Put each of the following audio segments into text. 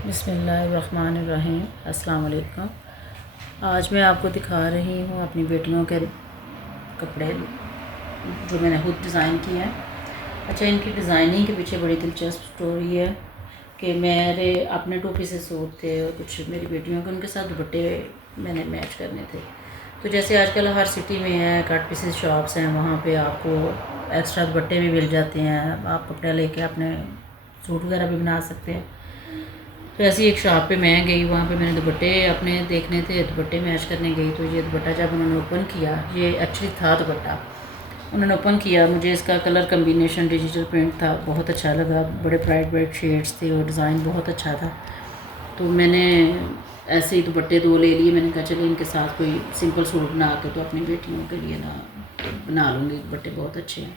बिस्मिल्लाहिर्रहमानिर्रहीम। अस्सलाम वालेकुम। आज मैं आपको दिखा रही हूँ अपनी बेटियों के कपड़े जो मैंने खुद डिज़ाइन किए हैं। अच्छा, इनकी डिज़ाइनिंग के पीछे बड़ी दिलचस्प स्टोरी है कि मेरे अपने 2 पीसेस सूट थे और कुछ मेरी बेटियों के, उनके साथ दुपट्टे मैंने मैच करने थे। तो जैसे आजकल हर सिटी में है कट पीसेस शॉप्स हैं, वहाँ पे आपको एक्स्ट्रा दुपट्टे भी मिल जाते हैं। आप कपड़ा लेके अपने सूट वगैरह भी बना सकते हैं। तो ऐसी एक शॉप पे मैं गई, वहाँ पे मैंने दुपट्टे अपने देखने थे, दुपट्टे मैच करने गई। तो ये दुपट्टा जब उन्होंने ओपन किया, ये एक्चुअली था दुपट्टा, उन्होंने ओपन किया, मुझे इसका कलर कम्बिनेशन डिजिटल प्रिंट था, बहुत अच्छा लगा। बड़े ब्राइट ब्राइट शेड्स थे और डिज़ाइन बहुत अच्छा था। तो मैंने ऐसे ही दुपट्टे 2 ले लिए। मैंने कहा चलिए इनके साथ कोई सिंपल सूट बना के तो अपनी बेटियों के लिए ना बना लूँगी, दुपट्टे बहुत अच्छे हैं।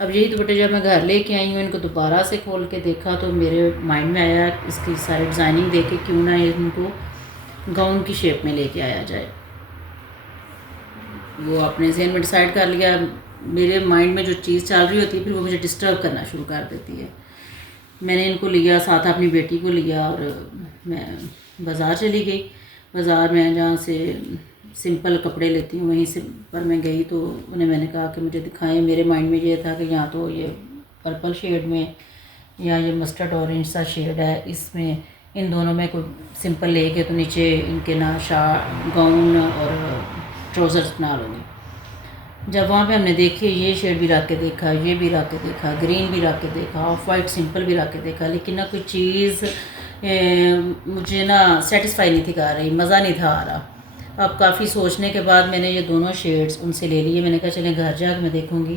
अब यही दुपट्टे जब मैं घर लेके आई हूँ, इनको दोबारा से खोल के देखा तो मेरे माइंड में आया इसकी सारी डिज़ाइनिंग देख के क्यों ना इनको गाउन की शेप में लेके आया जाए। वो अपने जहन में डिसाइड कर लिया। मेरे माइंड में जो चीज़ चल रही होती है फिर वो मुझे डिस्टर्ब करना शुरू कर देती है। मैंने इनको लिया, साथ अपनी बेटी को लिया और मैं बाज़ार चली गई। बाज़ार में जहाँ से सिंपल कपड़े लेती हूँ वहीं से पर मैं गई तो उन्हें मैंने कहा कि मुझे दिखाएं। मेरे माइंड में ये था कि यहाँ तो ये पर्पल शेड में या ये मस्टर्ड ऑरेंज सा शेड है, इसमें इन दोनों में कोई सिंपल लेके तो नीचे इनके ना गाउन और ट्राउज़र्स बना लूँगी। जब वहाँ पे हमने देखे, ये शेड भी रख के देखा, ये भी रख के देखा, ग्रीन भी रख के देखा, ऑफ वाइट सिंपल भी रख के देखा, लेकिन ना कोई चीज़ मुझे ना सेटिस्फाई नहीं थी कर रही, मज़ा नहीं था आ रहा। अब काफ़ी सोचने के बाद मैंने ये दोनों शेड्स उनसे ले लिए। मैंने कहा चलें घर जाकर मैं देखूँगी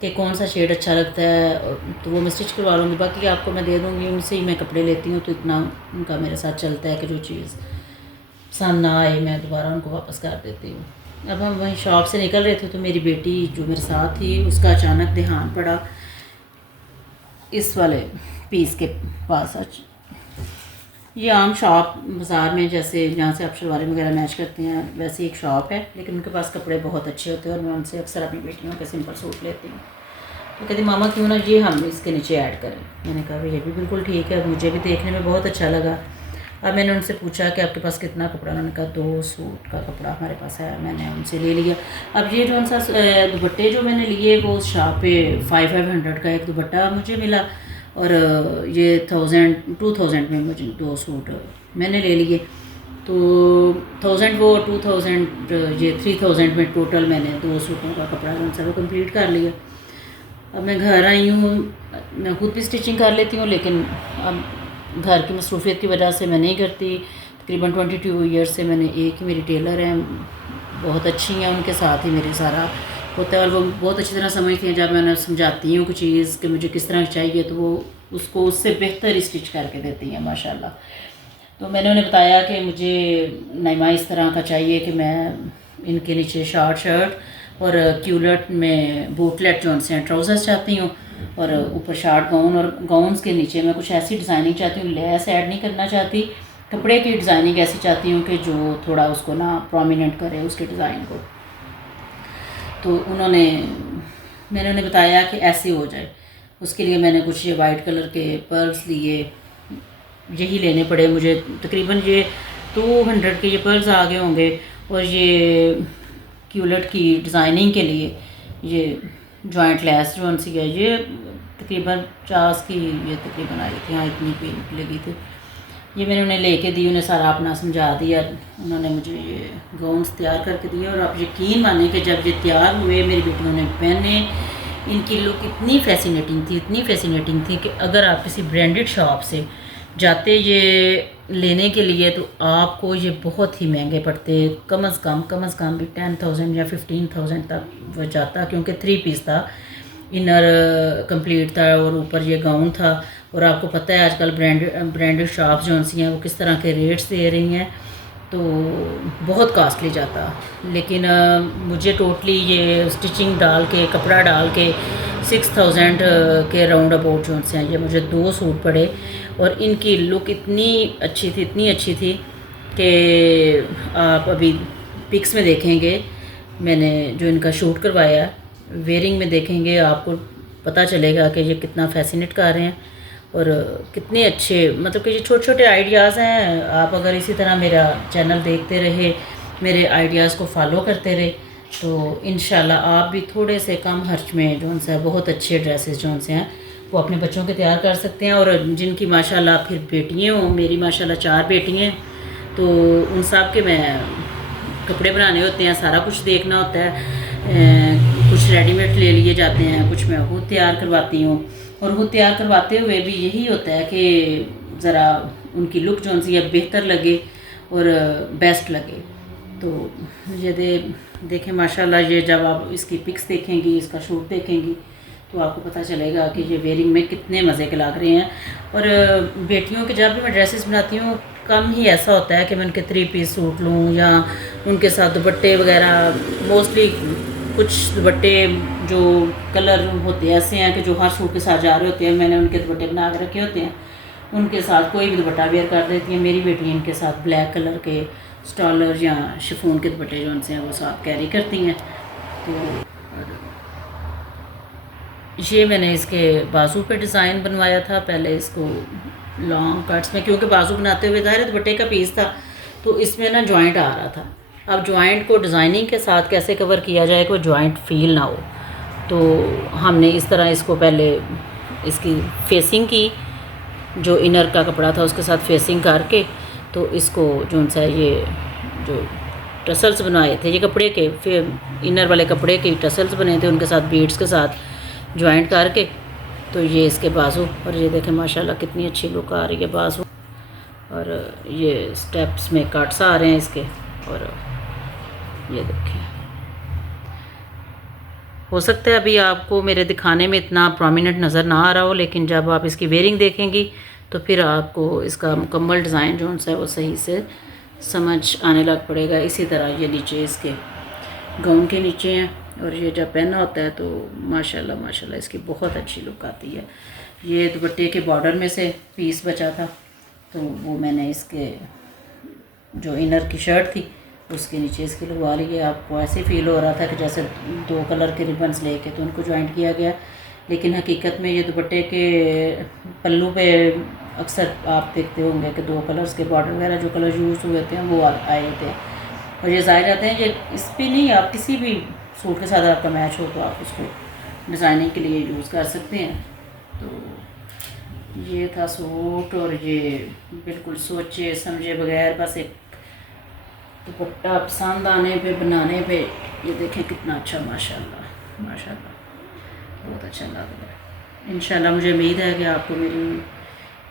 कि कौन सा शेड अच्छा लगता है तो वो मैं स्टिच करवा लूँगी, बाकी आपको मैं दे दूँगी। उनसे ही मैं कपड़े लेती हूँ तो इतना उनका मेरे साथ चलता है कि जो चीज़ पसंद ना आए मैं दोबारा उनको वापस कर देती हूँ। अब हम वहीं शॉप से निकल रहे थे तो मेरी बेटी जो मेरे साथ थी उसका अचानक ध्यान पड़ा इस वाले पीस के पास। ये आम शॉप बाज़ार में जैसे जहाँ से आप शलवारें वगैरह मैच करते हैं वैसे एक शॉप है, लेकिन उनके पास कपड़े बहुत अच्छे होते हैं और मैं उनसे अक्सर अपनी बेटियों के सिंपल सूट लेती हूँ। तो कहती मामा क्यों ना ये हम इसके नीचे ऐड करें। मैंने कहा ये भी बिल्कुल ठीक है, मुझे भी देखने में बहुत अच्छा लगा। अब मैंने उनसे पूछा कि आपके पास कितना कपड़ा, उन्होंने कहा 2 सूट का कपड़ा हमारे पास है। मैंने उनसे ले लिया। अब ये जो सा दुपट्टे जो मैंने लिए वो उस शॉप पे 500 का एक दुपट्टा मुझे मिला और ये 2000 में मुझे 2 सूट मैंने ले लिए। तो 1000 वो 2000 ये 3000 में टोटल मैंने 2 सूटों का कपड़ा जो सा वो कंप्लीट कर लिया। अब मैं घर आई हूँ, मैं खुद भी स्टिचिंग कर लेती हूँ, लेकिन अब घर की मसरूफियत की वजह से मैं नहीं करती। तकरीबन 22 ईयर्स से मैंने एक ही मेरी टेलर हैं, बहुत अच्छी हैं, उनके साथ ही मेरे सारा होता है और वो बहुत अच्छी तरह समझती हैं। जब मैं उन्हें समझाती हूँ कुछ चीज़ कि मुझे किस तरह चाहिए तो वो उसको उससे बेहतर स्टिच करके देती हैं माशाल्लाह। तो मैंने उन्हें बताया कि मुझे नाइमा इस तरह का चाहिए कि मैं इनके नीचे शॉर्ट शर्ट और क्यूलट में बूटलेट जो से ट्राउज़र्स चाहती हूँ और ऊपर शॉर्ट गाउन, और गाउन्स के नीचे मैं कुछ ऐसी डिज़ाइनिंग चाहती हूँ, लेस ऐड नहीं करना चाहती। कपड़े की डिज़ाइनिंग ऐसी चाहती हूँ कि जो थोड़ा उसको ना प्रोमिनेंट करे उसके डिज़ाइन को। तो मैंने उन्हें बताया कि ऐसे हो जाए। उसके लिए मैंने कुछ ये वाइट कलर के पर्ल्स लिए, यही लेने पड़े मुझे। तकरीबन ये 200 के ये पर्ल्स आ गए होंगे। और ये क्यूलट की डिज़ाइनिंग के लिए ये जॉइंट लेस जो सी है ये तकरीबन 50 की ये तकरीबन आई थी। हाँ, इतनी पे लगी थी। ये मैंने उन्हें लेके दी, उन्हें सारा अपना समझा दिया। उन्होंने मुझे ये गाउन्स तैयार करके दिए और आप यकीन मानिए कि जब ये तैयार हुए मेरी बेटियों ने पहने, इनकी लुक इतनी फैसिनेटिंग थी कि अगर आप किसी ब्रांडेड शॉप से जाते ये लेने के लिए तो आपको ये बहुत ही महंगे पड़ते। कम अज़ कम भी 10,000 या 15,000 तक वो जाता, क्योंकि 3 पीस था, इनर कंप्लीट था और ऊपर ये गाउन था। और आपको पता है आजकल ब्रांडेड शॉप जो सी हैं वो किस तरह के रेट्स दे रही हैं, तो बहुत कॉस्टली जाता। लेकिन मुझे टोटली ये स्टिचिंग डाल के कपड़ा डाल के 6000 के राउंड अबाउट जो से हैं ये मुझे 2 सूट पड़े। और इनकी लुक इतनी अच्छी थी कि आप अभी पिक्स में देखेंगे, मैंने जो इनका शूट करवाया वेयरिंग में देखेंगे, आपको पता चलेगा कि ये कितना फैसिनेट कर रहे हैं। और कितने अच्छे, मतलब कि ये छोटे छोटे आइडियाज़ हैं। आप अगर इसी तरह मेरा चैनल देखते रहे, मेरे आइडियाज़ को फॉलो करते रहे, तो इंशाल्लाह आप भी थोड़े से कम खर्च में जो से बहुत अच्छे ड्रेसेस जो से हैं वो अपने बच्चों के तैयार कर सकते हैं। और जिनकी माशाल्लाह फिर बेटियाँ हों, मेरी माशाल्लाह 4 बेटियाँ हैं, तो उन सब के मैं कपड़े बनाने होते हैं, सारा कुछ देखना होता है। कुछ रेडीमेड ले लिए जाते हैं, कुछ मैं खुद तैयार करवाती हूँ। और खुद तैयार करवाते हुए भी यही होता है कि ज़रा उनकी लुक जो सी है बेहतर लगे और बेस्ट लगे। तो ये देखें माशाल्लाह, ये जब आप इसकी पिक्स देखेंगी, इसका शूट देखेंगी, तो आपको पता चलेगा कि ये वेयरिंग में कितने मज़े के लग रहे हैं। और बेटियों के जब भी मैं ड्रेसेस बनाती हूँ, कम ही ऐसा होता है कि मैं उनके 3 पीस सूट लूँ या उनके साथ दुपट्टे वगैरह। मोस्टली कुछ दुपट्टे जो कलर होते हैं ऐसे हैं कि जो हर सूट के साथ जा रहे होते हैं, मैंने उनके दुपट्टे बना के रखे होते हैं, उनके साथ कोई भी दुपट्टा वेयर कर देती है। मेरी बेटी इनके साथ ब्लैक कलर के स्टॉलर या शिफॉन के दुपट्टे जो उनसे हैं वो साथ कैरी करती हैं। तो ये मैंने इसके बाजू पे डिज़ाइन बनवाया था, पहले इसको लॉन्ग कट्स में, क्योंकि बाजू बनाते हुए ज़ाहिर दुपट्टे का पीस था तो इसमें ना जॉइंट आ रहा था। अब जॉइंट को डिज़ाइनिंग के साथ कैसे कवर किया जाए कि वो जॉइंट फील ना हो, तो हमने इस तरह इसको पहले इसकी फेसिंग की, जो इनर का कपड़ा था उसके साथ फेसिंग करके, तो इसको जो सा ये जो टसल्स बनाए थे ये कपड़े के, फिर इनर वाले कपड़े के टसल्स बने थे, उनके साथ बीड्स के साथ जॉइंट करके, तो ये इसके बाजू। और ये देखें माशाल्लाह कितनी अच्छी लुक आ रही है बाजू, और ये स्टेप्स में कट्स आ रहे हैं इसके। और ये देखें, हो सकता है अभी आपको मेरे दिखाने में इतना प्रोमिनेंट नज़र ना आ रहा हो, लेकिन जब आप इसकी वेयरिंग देखेंगी तो फिर आपको इसका मुकम्मल डिज़ाइन जो है वो सही से समझ आने लग पड़ेगा। इसी तरह ये नीचे इसके गाउन के नीचे हैं, और ये जब पहना होता है तो माशाल्लाह माशाल्लाह इसकी बहुत अच्छी लुक आती है। ये दुपट्टे के बॉर्डर में से पीस बचा था, तो वो मैंने इसके जो इनर की शर्ट थी उसके नीचे इसकी लगवा ली है। आपको ऐसे फील हो रहा था कि जैसे 2 कलर के रिबन्स लेके तो उनको जॉइंट किया गया, लेकिन हकीकत में ये दुपट्टे के पल्लू पे अक्सर आप देखते होंगे कि 2 कलर्स के बॉर्डर वगैरह जो कलर यूज़ हुए थे वो आए होते हैं, और ये ज़ाहिर रहते हैं। ये इस पर नहीं, आप किसी भी सूट के साथ आपका मैच हो तो आप उसको डिज़ाइनिंग के लिए यूज़ कर सकते हैं। तो ये था सूट, और ये बिल्कुल सोचे समझे बगैर बस एक दुपट्टा पसंद आने पे बनाने पे, ये देखें कितना अच्छा माशाल्लाह माशाल्लाह बहुत अच्छा लग रहा है। इंशाल्लाह मुझे उम्मीद है कि आपको मेरी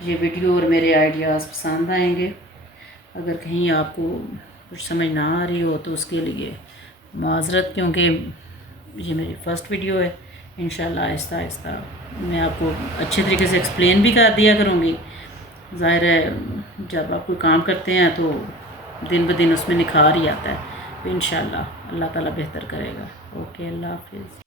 ये वीडियो और मेरे आइडियाज़ पसंद आएंगे। अगर कहीं आपको कुछ समझ ना आ रही हो तो उसके लिए माज़रत, क्योंकि ये मेरी फ़र्स्ट वीडियो है। इंशाल्लाह आहिस्ता आहिस्ता मैं आपको अच्छे तरीके से एक्सप्लेन भी कर दिया करूँगी। ज़ाहिर है जब आप कोई काम करते हैं तो दिन ब दिन उसमें निखार ही आता है, तो इंशाल्लाह अल्लाह ताला बेहतर करेगा। ओके, अल्लाह हाफिज़।